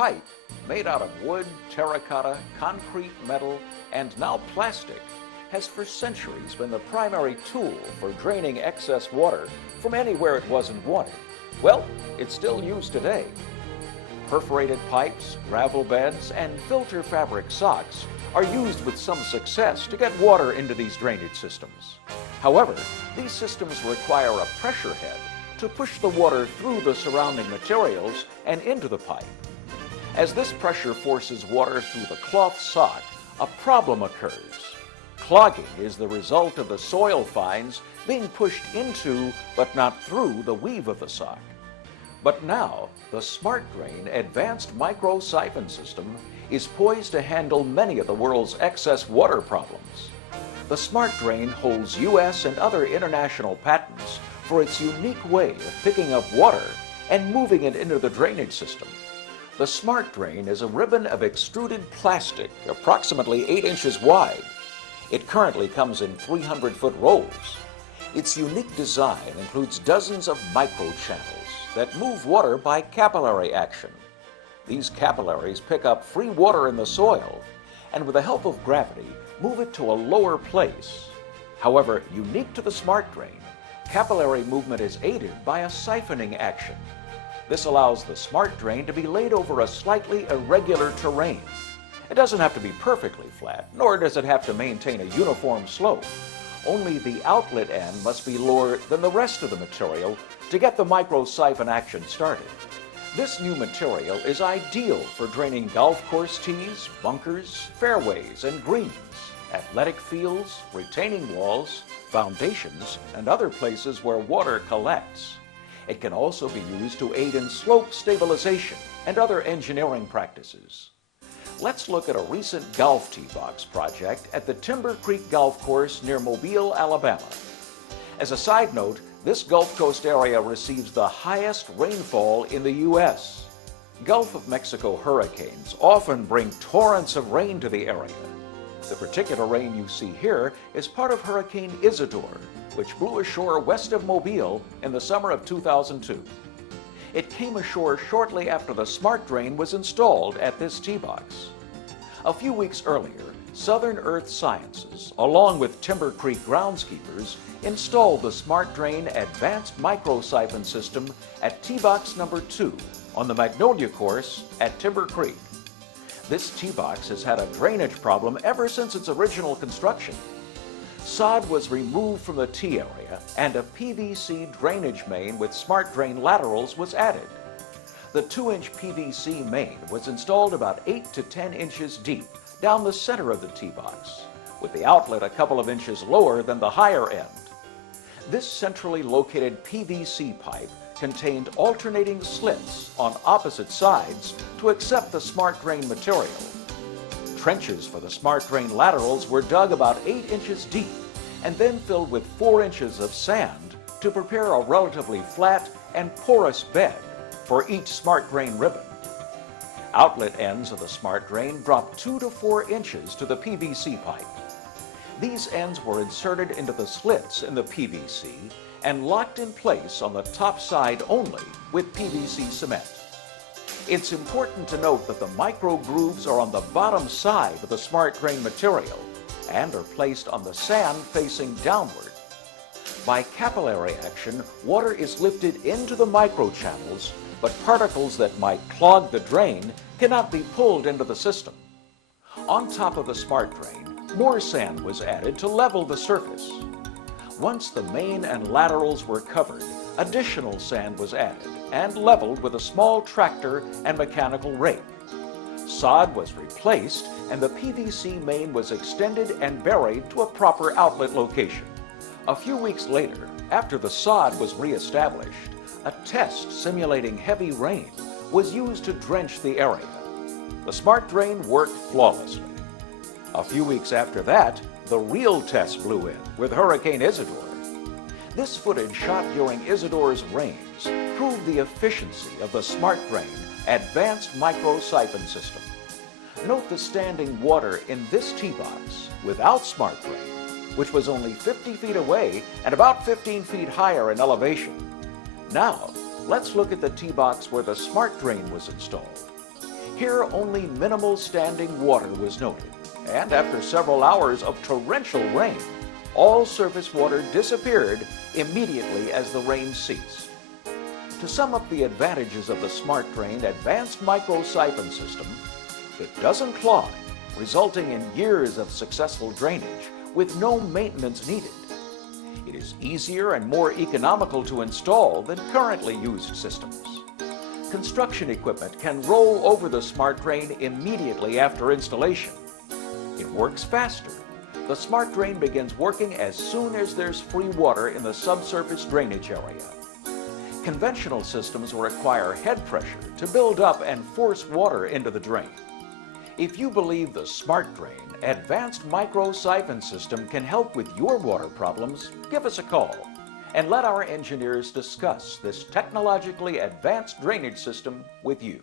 pipe, made out of wood, terracotta, concrete, metal, and now plastic, has for centuries been the primary tool for draining excess water from anywhere it wasn't wanted. Well, it's still used today. Perforated pipes, gravel beds, and filter fabric socks are used with some success to get water into these drainage systems. However, these systems require a pressure head to push the water through the surrounding materials and into the pipe. As this pressure forces water through the cloth sock, a problem occurs. Clogging is the result of the soil fines being pushed into but not through the weave of the sock. But now, the Smart Drain Advanced Micro Siphon System is poised to handle many of the world's excess water problems. The Smart Drain holds U.S. and other international patents for its unique way of picking up water and moving it into the drainage system. The Smart Drain is a ribbon of extruded plastic approximately 8 inches wide. It currently comes in 300-foot rolls. Its unique design includes dozens of microchannels that move water by capillary action. These capillaries pick up free water in the soil and with the help of gravity move it to a lower place. However, unique to the Smart Drain, capillary movement is aided by a siphoning action. This allows the Smart Drain to be laid over a slightly irregular terrain. It doesn't have to be perfectly flat, nor does it have to maintain a uniform slope. Only the outlet end must be lower than the rest of the material to get the micro-siphon action started. This new material is ideal for draining golf course tees, bunkers, fairways, and greens, athletic fields, retaining walls, foundations, and other places where water collects. It can also be used to aid in slope stabilization and other engineering practices. Let's look at a recent golf tee box project at the Timber Creek Golf Course near Mobile, Alabama. As a side note, this Gulf Coast area receives the highest rainfall in the U.S. Gulf of Mexico hurricanes often bring torrents of rain to the area. The particular rain you see here is part of Hurricane Isidore, which blew ashore west of Mobile in the summer of 2002. It came ashore shortly after the Smart Drain was installed at this tee box. A few weeks earlier, Southern Earth Sciences, along with Timber Creek groundskeepers, installed the Smart Drain Advanced Micro Siphon System at tee box number 2 on the Magnolia course at Timber Creek. This tee box has had a drainage problem ever since its original construction. Sod was removed from the tee area and a PVC drainage main with Smart Drain laterals was added. The 2-inch PVC main was installed about 8 to 10 inches deep down the center of the tee box, with the outlet a couple of inches lower than the higher end. This centrally located PVC pipe contained alternating slits on opposite sides to accept the Smart Drain material. Trenches for the Smart Drain laterals were dug about 8 inches deep and then filled with 4 inches of sand to prepare a relatively flat and porous bed for each Smart Drain ribbon. Outlet ends of the Smart Drain drop 2 to 4 inches to the PVC pipe. These ends were inserted into the slits in the PVC and locked in place on the top side only with PVC cement. It's important to note that the micro grooves are on the bottom side of the Smart Drain material and are placed on the sand facing downward. By capillary action, water is lifted into the microchannels, but particles that might clog the drain cannot be pulled into the system. On top of the Smart Drain, more sand was added to level the surface. Once the main and laterals were covered, additional sand was added and leveled with a small tractor and mechanical rake. Sod was replaced and the PVC main was extended and buried to a proper outlet location. A few weeks later, after the sod was reestablished, a test simulating heavy rain was used to drench the area. The Smart Drain worked flawlessly. A few weeks after that, the real test blew in with Hurricane Isidore. This footage shot during Isidore's rains proved the efficiency of the Smart Drain Advanced Micro Siphon System. Note the standing water in this tee box without Smart Drain, which was only 50 feet away and about 15 feet higher in elevation. Now, let's look at the tee box where the Smart Drain was installed. Here, only minimal standing water was noted, and after several hours of torrential rain, all surface water disappeared immediately as the rain ceased. To sum up the advantages of the Smart Drain advanced micro-siphon system, it doesn't clog, resulting in years of successful drainage with no maintenance needed. It is easier and more economical to install than currently used systems. Construction equipment can roll over the Smart Drain immediately after installation. It works faster. The Smart Drain begins working as soon as there's free water in the subsurface drainage area. Conventional systems require head pressure to build up and force water into the drain. If you believe the Smart Drain advanced micro-siphon system can help with your water problems, give us a call and let our engineers discuss this technologically advanced drainage system with you.